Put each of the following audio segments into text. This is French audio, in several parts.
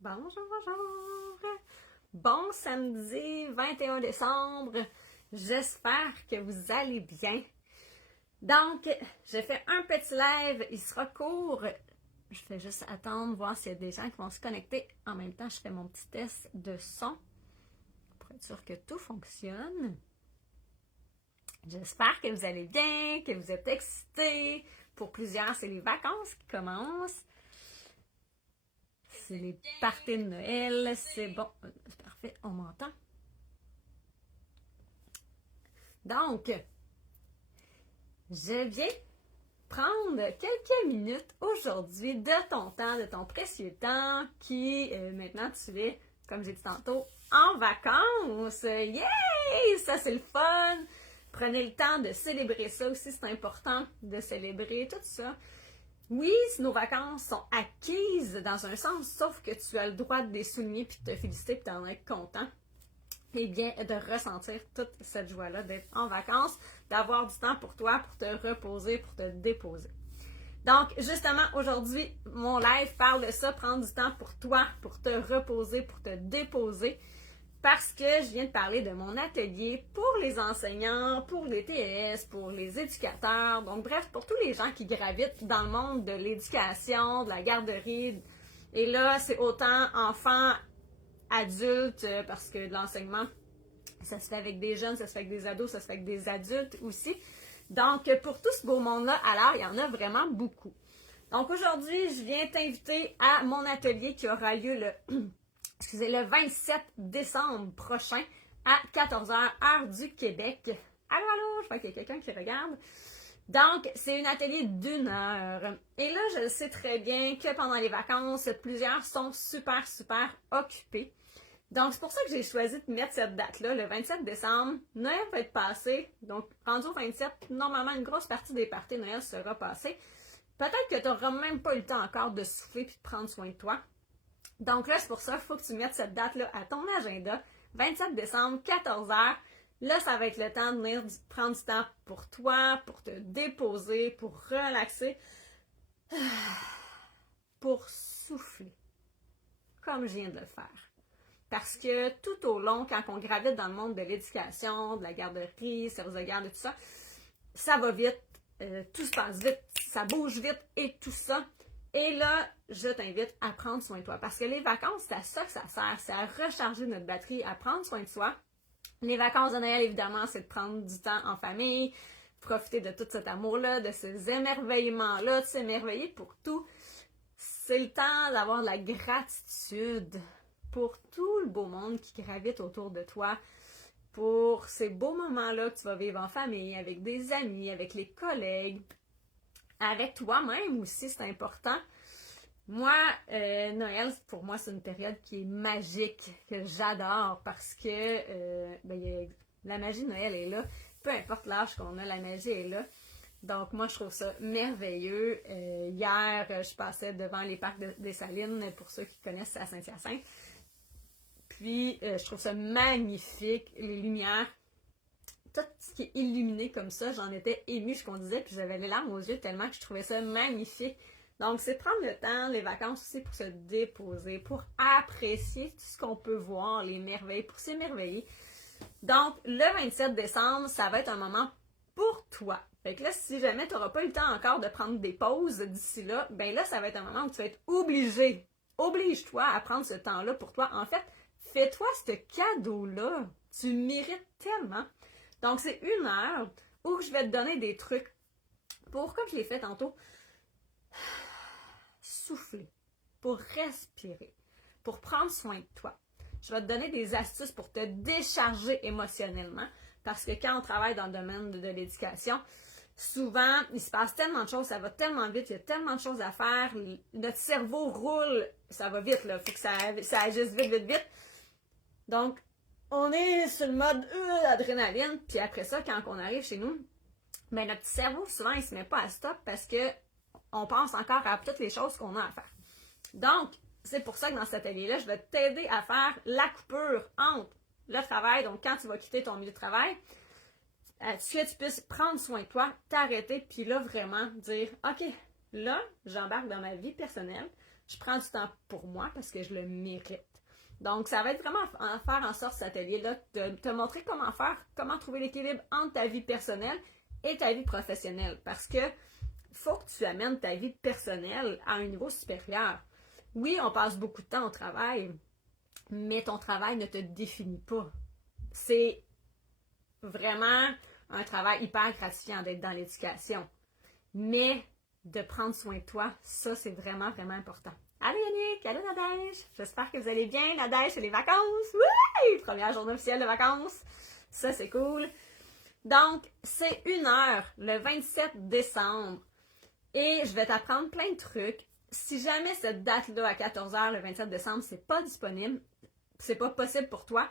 Bonjour, bonjour! Bon samedi 21 décembre, j'espère que vous allez bien. Donc, je fais un petit live, il sera court. Je fais juste attendre, voir s'il y a des gens qui vont se connecter. En même temps, je fais mon petit test de son pour être sûr que tout fonctionne. J'espère que vous allez bien, que vous êtes excités. Pour plusieurs, c'est les vacances qui commencent. C'est les parties de Noël, c'est bon. C'est parfait, on m'entend. Donc, je viens prendre quelques minutes aujourd'hui de ton temps, de ton précieux temps, qui maintenant tu es, comme j'ai dit tantôt, en vacances. Yay! Ça, c'est le fun! Prenez le temps de célébrer ça aussi, c'est important de célébrer tout ça. Oui, nos vacances sont acquises dans un sens, sauf que tu as le droit de les souligner puis de te féliciter puis d'en être content. Et bien, de ressentir toute cette joie-là d'être en vacances, d'avoir du temps pour toi, pour te reposer, pour te déposer. Donc, justement, aujourd'hui, mon live parle de ça, prendre du temps pour toi, pour te reposer, pour te déposer. Parce que je viens de parler de mon atelier pour les enseignants, pour les TES, pour les éducateurs, donc bref, pour tous les gens qui gravitent dans le monde de l'éducation, de la garderie. Et là, c'est autant enfants, adultes, parce que de l'enseignement, ça se fait avec des jeunes, ça se fait avec des ados, ça se fait avec des adultes aussi. Donc, pour tout ce beau monde-là, alors, il y en a vraiment beaucoup. Donc, aujourd'hui, je viens t'inviter à mon atelier qui aura lieu le 27 décembre prochain à 14h, heure du Québec. Allô, allô, je vois qu'il y a quelqu'un qui regarde. Donc, c'est un atelier d'1 heure. Et là, je sais très bien que pendant les vacances, plusieurs sont super, super occupés. Donc, c'est pour ça que j'ai choisi de mettre cette date-là, le 27 décembre. Noël va être passé. Donc, rendu au 27, normalement, une grosse partie des parties de Noël sera passée. Peut-être que tu n'auras même pas eu le temps encore de souffler et de prendre soin de toi. Donc là, c'est pour ça qu'il faut que tu mettes cette date-là à ton agenda. 27 décembre, 14h. Là, ça va être le temps de venir prendre du temps pour toi, pour te déposer, pour relaxer, pour souffler, comme je viens de le faire. Parce que tout au long, quand on gravite dans le monde de l'éducation, de la garderie, service de garde et tout ça, ça va vite, tout se passe vite, ça bouge vite et tout ça. Et là, je t'invite à prendre soin de toi. Parce que les vacances, c'est à ça que ça sert. C'est à recharger notre batterie, à prendre soin de soi. Les vacances de Noël, évidemment, c'est de prendre du temps en famille, profiter de tout cet amour-là, de ces émerveillements-là, de s'émerveiller pour tout. C'est le temps d'avoir de la gratitude pour tout le beau monde qui gravite autour de toi, pour ces beaux moments-là que tu vas vivre en famille, avec des amis, avec les collègues, avec toi-même aussi, c'est important. Moi, Noël, pour moi, c'est une période qui est magique, que j'adore parce que la magie de Noël est là. Peu importe l'âge qu'on a, la magie est là. Donc, moi, je trouve ça merveilleux. Hier, je passais devant les parcs des Salines, pour ceux qui connaissent, à Saint-Hyacinthe. Puis, je trouve ça magnifique, les lumières. Tout ce qui est illuminé comme ça, j'en étais émue, je conduisais, puis j'avais les larmes aux yeux tellement que je trouvais ça magnifique. Donc, c'est prendre le temps, les vacances aussi, pour se déposer, pour apprécier tout ce qu'on peut voir, les merveilles, pour s'émerveiller. Donc, le 27 décembre, ça va être un moment pour toi. Fait que là, si jamais tu n'auras pas eu le temps encore de prendre des pauses d'ici là, ben là, ça va être un moment où tu vas être obligé. Oblige-toi à prendre ce temps-là pour toi. En fait, fais-toi ce cadeau-là. Tu mérites tellement. Donc, c'est 1 heure où je vais te donner des trucs pour, comme je l'ai fait tantôt, souffler, pour respirer, pour prendre soin de toi. Je vais te donner des astuces pour te décharger émotionnellement parce que quand on travaille dans le domaine de l'éducation, souvent, il se passe tellement de choses, ça va tellement vite, il y a tellement de choses à faire, notre cerveau roule, ça va vite, il faut que ça agisse vite, vite, vite. Donc, on est sur le mode adrénaline, puis après ça, quand on arrive chez nous, ben notre cerveau, souvent, il se met pas à stop parce que on pense encore à toutes les choses qu'on a à faire. Donc, c'est pour ça que dans cet atelier-là, je vais t'aider à faire la coupure entre le travail, donc quand tu vas quitter ton milieu de travail, que tu puisses prendre soin de toi, t'arrêter, puis là, vraiment dire, OK, là, j'embarque dans ma vie personnelle, Je prends du temps pour moi parce que je le mérite. Donc, ça va être vraiment faire en sorte, cet atelier-là, de te montrer comment trouver l'équilibre entre ta vie personnelle et ta vie professionnelle. Parce que faut que tu amènes ta vie personnelle à un niveau supérieur. Oui, on passe beaucoup de temps au travail, mais ton travail ne te définit pas. C'est vraiment un travail hyper gratifiant d'être dans l'éducation. Mais de prendre soin de toi, ça, c'est vraiment, vraiment important. Allô Yannick, allô Nadège, j'espère que vous allez bien. Nadège, c'est les vacances. Oui! Première journée officielle de vacances. Ça, c'est cool. Donc, c'est 1h le 27 décembre. Et je vais t'apprendre plein de trucs. Si jamais cette date-là, à 14h le 27 décembre, c'est pas disponible, c'est pas possible pour toi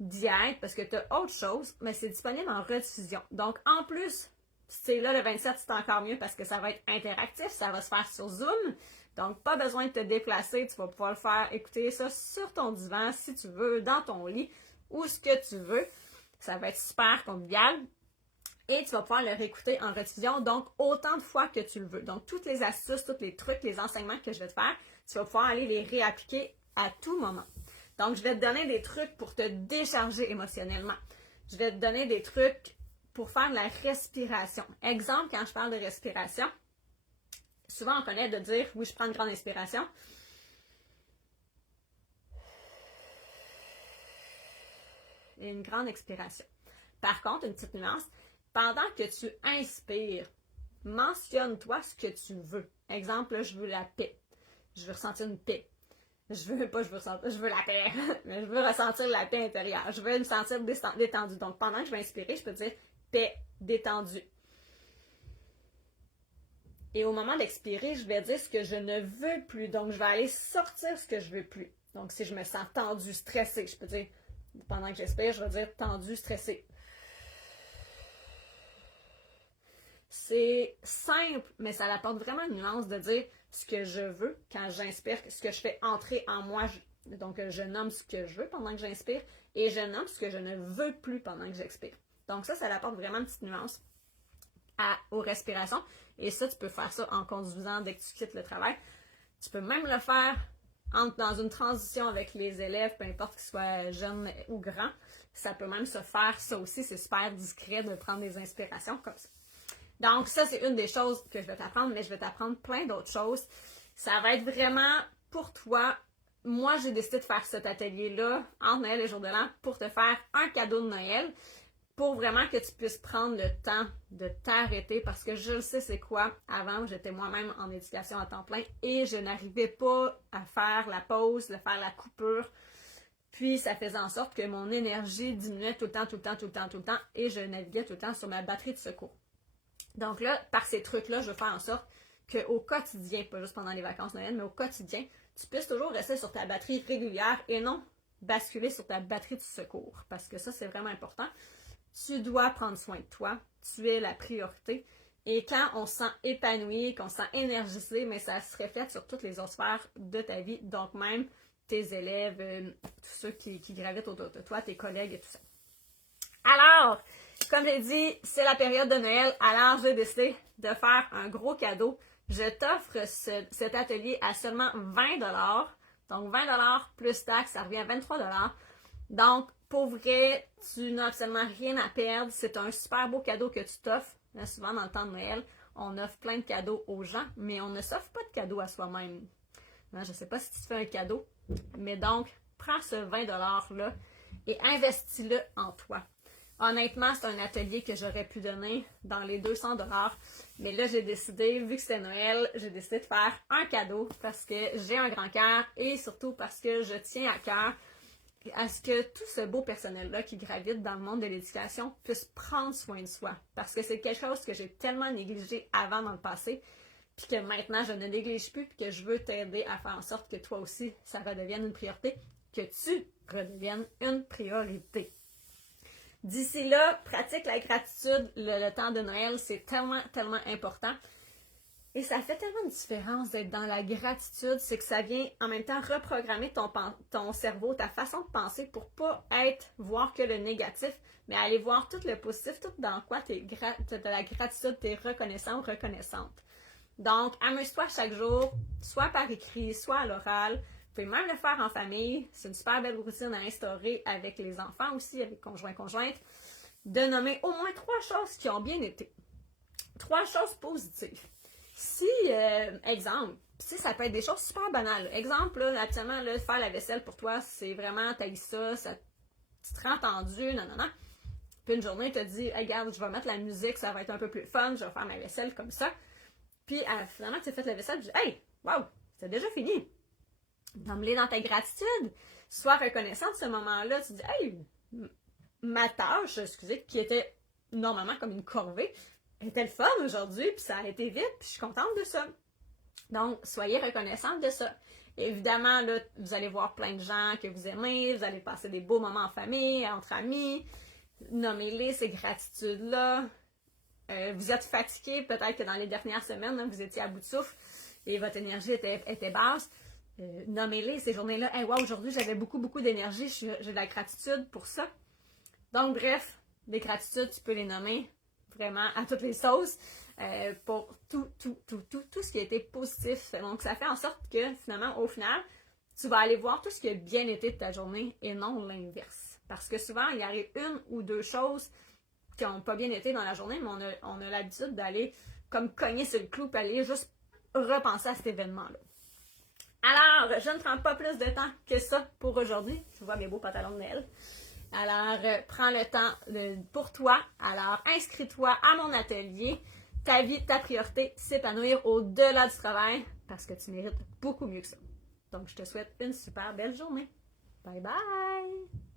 d'y être parce que tu as autre chose, mais c'est disponible en rediffusion. Donc, en plus, c'est là le 27, c'est encore mieux parce que ça va être interactif, ça va se faire sur Zoom. Donc, pas besoin de te déplacer, tu vas pouvoir le faire, écouter ça sur ton divan si tu veux, dans ton lit, ou ce que tu veux. Ça va être super convivial. Et tu vas pouvoir le réécouter en rediffusion, donc autant de fois que tu le veux. Donc, toutes les astuces, tous les trucs, les enseignements que je vais te faire, tu vas pouvoir aller les réappliquer à tout moment. Donc, je vais te donner des trucs pour te décharger émotionnellement. Je vais te donner des trucs pour faire de la respiration. Exemple, quand je parle de respiration, souvent on connaît de dire, oui, je prends une grande inspiration. Et une grande expiration. Par contre, une petite nuance, pendant que tu inspires, mentionne-toi ce que tu veux. Exemple, là, je veux la paix. Je veux ressentir une paix. Je veux la paix, mais je veux ressentir la paix intérieure. Je veux me sentir détendue. Donc, pendant que je vais inspirer, je peux dire paix, détendue. Et au moment d'expirer, je vais dire ce que je ne veux plus. Donc, je vais aller sortir ce que je veux plus. Donc, si je me sens tendue, stressée, je peux dire, pendant que j'expire, je vais dire tendue, stressée. C'est simple, mais ça apporte vraiment une nuance de dire ce que je veux quand j'inspire, ce que je fais entrer en moi. Donc, je nomme ce que je veux pendant que j'inspire et je nomme ce que je ne veux plus pendant que j'expire. Donc, ça apporte vraiment une petite nuance aux respirations. Et ça, tu peux faire ça en conduisant dès que tu quittes le travail. Tu peux même le faire dans une transition avec les élèves, peu importe qu'ils soient jeunes ou grands. Ça peut même se faire, ça aussi, c'est super discret de prendre des inspirations comme ça. Donc, ça, c'est une des choses que je vais t'apprendre, mais je vais t'apprendre plein d'autres choses. Ça va être vraiment pour toi. Moi, j'ai décidé de faire cet atelier-là, entre Noël et Jour de l'An, pour te faire un cadeau de Noël, pour vraiment que tu puisses prendre le temps de t'arrêter, parce que je le sais c'est quoi. Avant, j'étais moi-même en éducation à temps plein et je n'arrivais pas à faire la pause, à faire la coupure. Puis, ça faisait en sorte que mon énergie diminuait tout le temps, et je naviguais tout le temps sur ma batterie de secours. Donc là, par ces trucs-là, je veux faire en sorte qu'au quotidien, pas juste pendant les vacances Noël, mais au quotidien, tu puisses toujours rester sur ta batterie régulière et non basculer sur ta batterie de secours. Parce que ça, c'est vraiment important. Tu dois prendre soin de toi. Tu es la priorité. Et quand on se sent épanoui, qu'on se sent énergisé, mais ça se reflète sur toutes les autres sphères de ta vie. Donc même tes élèves, tous ceux qui gravitent autour de toi, tes collègues et tout ça. Alors, comme j'ai dit, c'est la période de Noël, alors j'ai décidé de faire un gros cadeau. Je t'offre cet atelier à seulement 20$. Donc 20$ plus taxes, ça revient à 23$. Donc, pour vrai, tu n'as absolument rien à perdre. C'est un super beau cadeau que tu t'offres. Souvent, dans le temps de Noël, on offre plein de cadeaux aux gens, mais on ne s'offre pas de cadeaux à soi-même. Je ne sais pas si tu te fais un cadeau, mais donc, prends ce 20$-là et investis-le en toi. Honnêtement, c'est un atelier que j'aurais pu donner dans les 200$. Mais là, j'ai décidé, vu que c'est Noël, j'ai décidé de faire un cadeau parce que j'ai un grand cœur et surtout parce que je tiens à cœur à ce que tout ce beau personnel-là qui gravite dans le monde de l'éducation puisse prendre soin de soi. Parce que c'est quelque chose que j'ai tellement négligé avant dans le passé, puis que maintenant je ne néglige plus, puis que je veux t'aider à faire en sorte que toi aussi, ça redevienne une priorité, que tu redeviennes une priorité. D'ici là, pratique la gratitude, le temps de Noël, c'est tellement, tellement important. Et ça fait tellement une différence d'être dans la gratitude, c'est que ça vient en même temps reprogrammer ton cerveau, ta façon de penser pour pas voir que le négatif, mais aller voir tout le positif, tout dans quoi tu as de la gratitude, tu es reconnaissant ou reconnaissante. Donc, amuse-toi chaque jour, soit par écrit, soit à l'oral. Vous pouvez même le faire en famille. C'est une super belle routine à instaurer avec les enfants aussi, avec conjoint-conjointe. De nommer au moins 3 choses qui ont bien été. 3 choses positives. Si, exemple, si ça peut être des choses super banales. Exemple, là, actuellement, là, faire la vaisselle pour toi, c'est vraiment, t'as eu ça, tu te rends tendu, non. Puis une journée, tu te dis, hey, regarde, je vais mettre la musique, ça va être un peu plus fun, je vais faire ma vaisselle comme ça. Puis finalement, tu as fait la vaisselle, tu dis, hey, wow, c'est déjà fini. Nomme-les dans ta gratitude. Sois reconnaissant de ce moment-là. Tu dis, hey, ma tâche, excusez, qui était normalement comme une corvée, était le fun aujourd'hui, puis ça a été vite, puis je suis contente de ça. Donc, soyez reconnaissante de ça. Évidemment, là, vous allez voir plein de gens que vous aimez, vous allez passer des beaux moments en famille, entre amis. Nommez-les, ces gratitudes-là. Vous êtes fatigué, peut-être que dans les dernières semaines, hein, vous étiez à bout de souffle et votre énergie était basse. Nommez-les, ces journées-là. Hey, wow, aujourd'hui, j'avais beaucoup d'énergie, j'ai de la gratitude pour ça. Donc, bref, des gratitudes, tu peux les nommer vraiment à toutes les sauces pour tout ce qui a été positif. Donc, ça fait en sorte que, finalement, au final, tu vas aller voir tout ce qui a bien été de ta journée et non l'inverse. Parce que souvent, il arrive 1 ou 2 choses qui n'ont pas bien été dans la journée, mais on a l'habitude d'aller comme cogner sur le clou et aller juste repenser à cet événement-là. Alors, je ne prends pas plus de temps que ça pour aujourd'hui. Tu vois mes beaux pantalons de Noël. Alors, prends le temps pour toi. Alors, inscris-toi à mon atelier. Ta vie, ta priorité, s'épanouir au-delà du travail parce que tu mérites beaucoup mieux que ça. Donc, je te souhaite une super belle journée. Bye bye!